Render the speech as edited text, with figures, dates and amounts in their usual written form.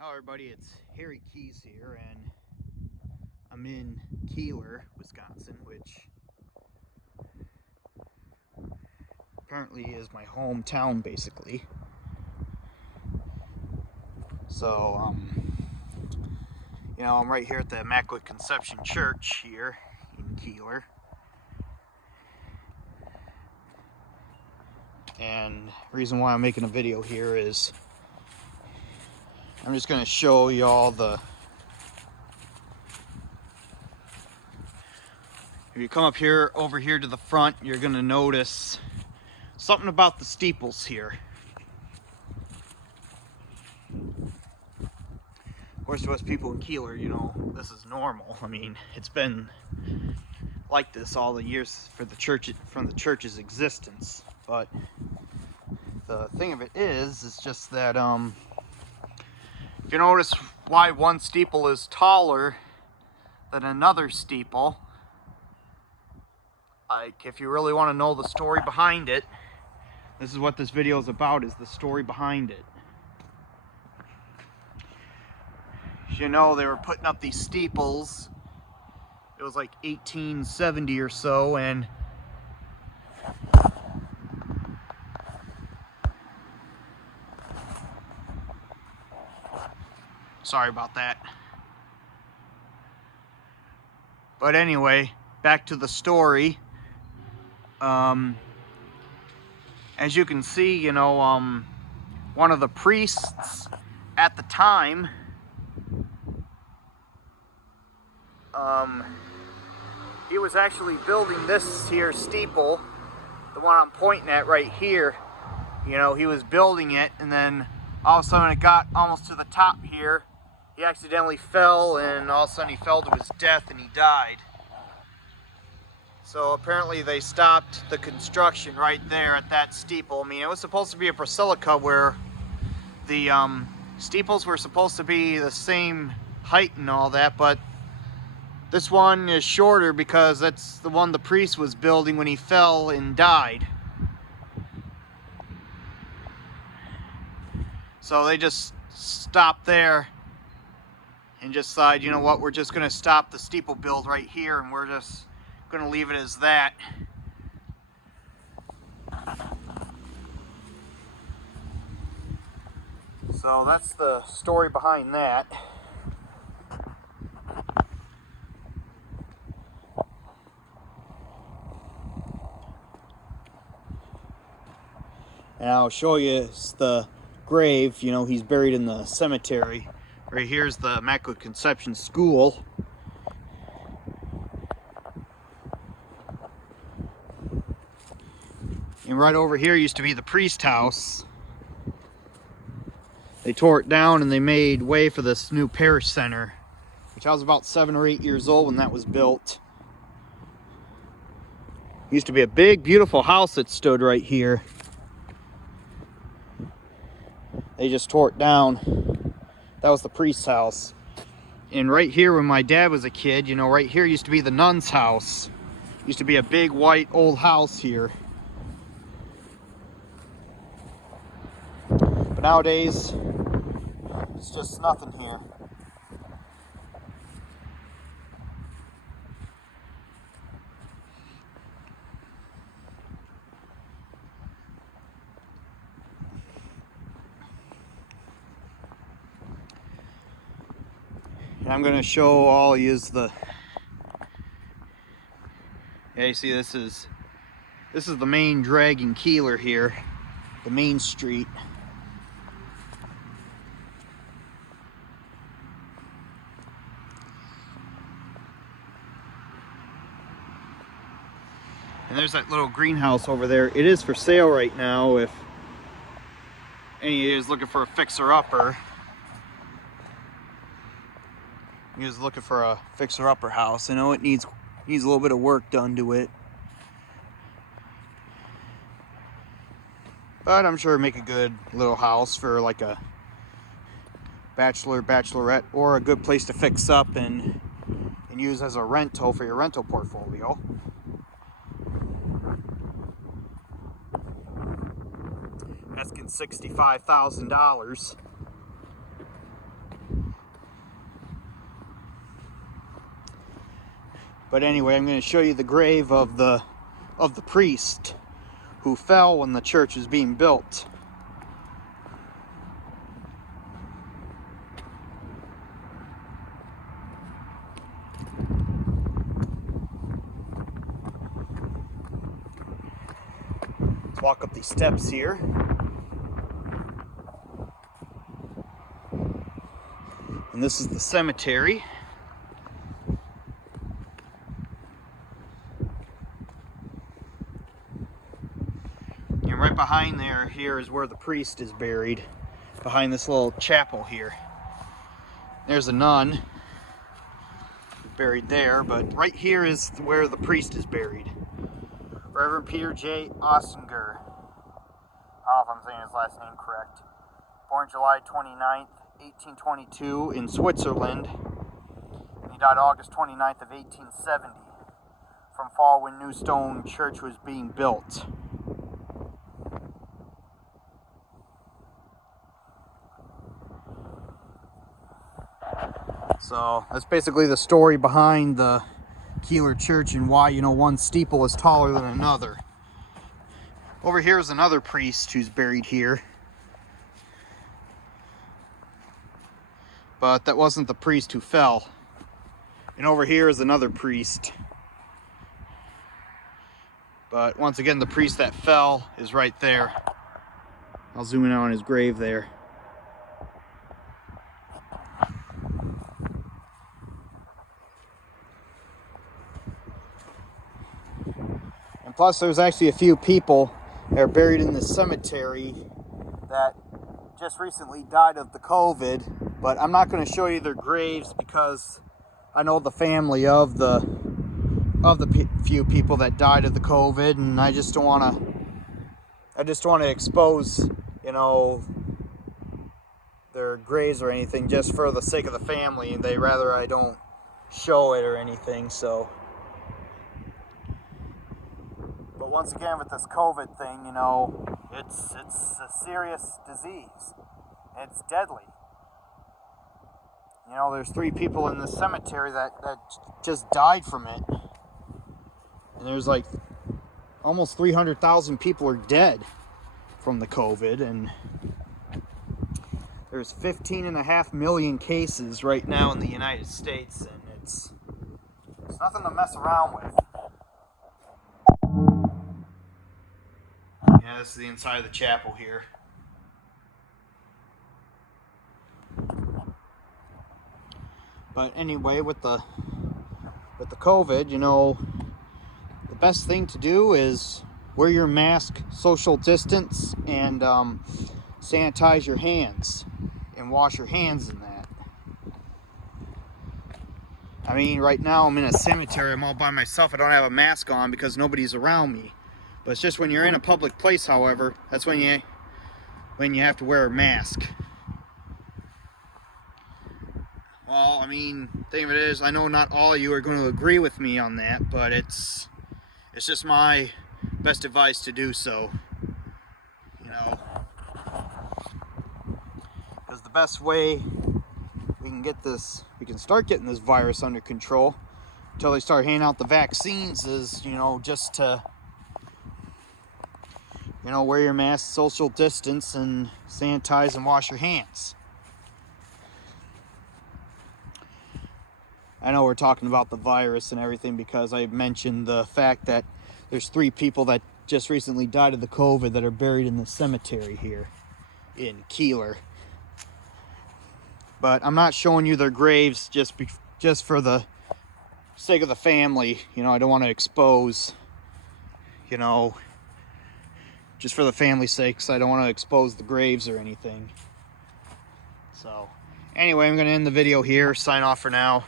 Hello everybody, it's Harry Keys here, and I'm in Kieler, Wisconsin, which apparently is my hometown basically. So, I'm right here at the Immaculate Conception Church here in Kieler. And the reason why I'm making a video here is I'm just going to show y'all if you come up here, over here to the front, you're going to notice something about the steeples here. Of course, to us people in Kieler, this is normal. I mean, it's been like this all the years for the church, from the church's existence. But the thing of it is just that if you notice why one steeple is taller than another steeple, like if you really want to know the story behind it, this is what this video is about, is the story behind it. As you know, they were putting up these steeples. It was like 1870 or so, and sorry about that. But anyway, back to the story. As you can see, one of the priests at the time, he was actually building this here steeple, the one I'm pointing at right here. He was building it, and then all of a sudden it got almost to the top here. He accidentally fell, and all of a sudden he fell to his death and he died. So apparently they stopped the construction right there at that steeple. I mean, it was supposed to be a basilica where the steeples were supposed to be the same height and all that, but this one is shorter because that's the one the priest was building when he fell and died. So they just stopped there and just decided, you know what, we're just going to stop the steeple build right here, and we're just going to leave it as that. So that's the story behind that. And I'll show you the grave. He's buried in the cemetery. Right here's the Immaculate Conception School. And right over here used to be the priest house. They tore it down and they made way for this new parish center, which I was about 7 or 8 years old when that was built. It used to be a big, beautiful house that stood right here. They just tore it down. That was the priest's house. And right here, when my dad was a kid, right here used to be the nun's house. Used to be a big, white, old house here. But nowadays, it's just nothing here. And I'm going to show all you the. Yeah, you see, this is the main drag in Kieler here, the main street. And there's that little greenhouse over there. It is for sale right now if any of you is looking for a fixer-upper. He was looking for a fixer-upper house. I know it needs a little bit of work done to it, but I'm sure it'd make a good little house for like a bachelor, bachelorette, or a good place to fix up and use as a rental for your rental portfolio. Asking $65,000. But anyway, I'm going to show you the grave of the priest who fell when the church was being built. Let's walk up these steps here. And this is the cemetery. And right behind there, here is where the priest is buried. Behind this little chapel here. There's a nun buried there, but right here is where the priest is buried. Reverend Peter J. Ossinger. I don't know if I'm saying his last name correct. Born July 29th, 1822 in Switzerland. He died August 29th of 1870 from fall when New Stone Church was being built. So that's basically the story behind the Kieler Church and why, you know, one steeple is taller than another. Over here is another priest who's buried here. But that wasn't the priest who fell. And over here is another priest. But once again, the priest that fell is right there. I'll zoom in on his grave there. And plus, there's actually a few people that are buried in this cemetery that just recently died of the COVID. But I'm not going to show you their graves because I know the family of the few people that died of the COVID, and I just don't want to expose, you know, their graves or anything just for the sake of the family, and they rather I don't show it or anything. So, but once again, with this COVID thing, you know, it's a serious disease. It's deadly. You know, there's 3 people in the cemetery that just died from it. And there's like almost 300,000 people are dead from the COVID. And there's 15.5 million cases right now in the United States. And it's nothing to mess around with. Yeah, this is the inside of the chapel here. But anyway, with the COVID, you know, the best thing to do is wear your mask, social distance, and sanitize your hands and wash your hands in that. I mean, right now I'm in a cemetery. I'm all by myself. I don't have a mask on because nobody's around me. But it's just when you're in a public place, however, that's when you have to wear a mask. Well, I mean, the thing of it is, I know not all of you are going to agree with me on that, but it's just my best advice to do so. You know, because the best way we can start getting this virus under control until they start handing out the vaccines is, you know, just to, you know, wear your mask, social distance, and sanitize and wash your hands. I know we're talking about the virus and everything because I mentioned the fact that there's 3 people that just recently died of the COVID that are buried in the cemetery here in Kieler. But I'm not showing you their graves just for the sake of the family. You know, I don't want to expose, you know, just for the family's sake, so I don't want to expose the graves or anything. So, anyway, I'm going to end the video here. Sign off for now.